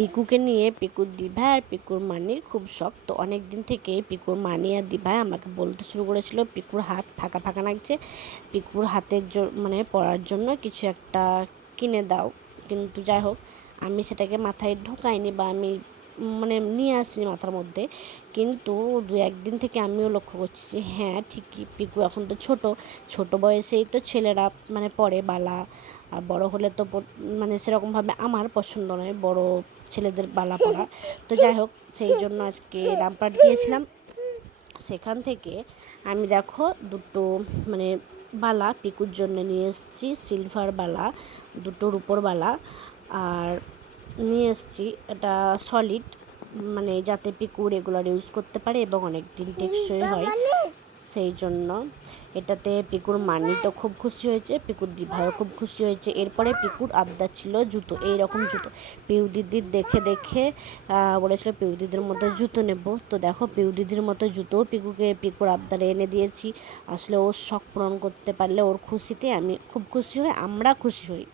পিকুকে নিয়ে পিকুর দিভা আর পিকুর মানির খুব শখ। তো অনেক দিন থেকে পিকুর মানি আর দিভা আমাকে বলতে শুরু করেছিল পিকুর হাত ফাঁকা ফাঁকা লাগছে, পিকুর হাতের মানে পরার জন্য কিছু একটা কিনে দাও। কিন্তু যাই হোক, আমি সেটাকে মাথায় ঢোকাইনি বা আমি মানে নিয়ে আসিনি মাথার মধ্যে। কিন্তু 2-1 দিন থেকে আমিও লক্ষ্য করছি যে হ্যাঁ ঠিকই, পিকু এখন তো ছোট বয়সেই তো ছেলেরা মানে পরে বালা, আর বড় হলে তো মানে সেরকমভাবে আমার পছন্দ নয় বড় ছেলেদের বালা পরা। তো যাই হোক, সেই জন্য আজকে রামপাট গিয়েছিলাম। সেখান থেকে আমি দেখো দুটো মানে বালা পিকুর জন্য নিয়ে এসেছি, সিলভার বালা, দুটো রুপোর বালা। আর নিয়ে এসেছি এটা সলিড, মানে যাতে পিকু রেগুলার ইউজ করতে পারে এবং অনেক দিন টেকসই হয়, সেই জন্য। এটাতে পিকুর মানি তো খুব খুশি হয়েছে, পিকুর দিভাইও খুব খুশি হয়েছে। এরপরে পিকুর আবদার ছিল জুতো, এইরকম জুতো পিউ দিদির দেখে দেখে বলেছিল পিউ দিদির মতো জুতো নেব। তো দেখো পিউ দিদির মতো জুতোও পিকুর আবদারে এনে দিয়েছি। আসলে ওর শখ পূরণ করতে পারলে ওর খুশিতে আমি খুব খুশি হই, আমরা খুশি হই।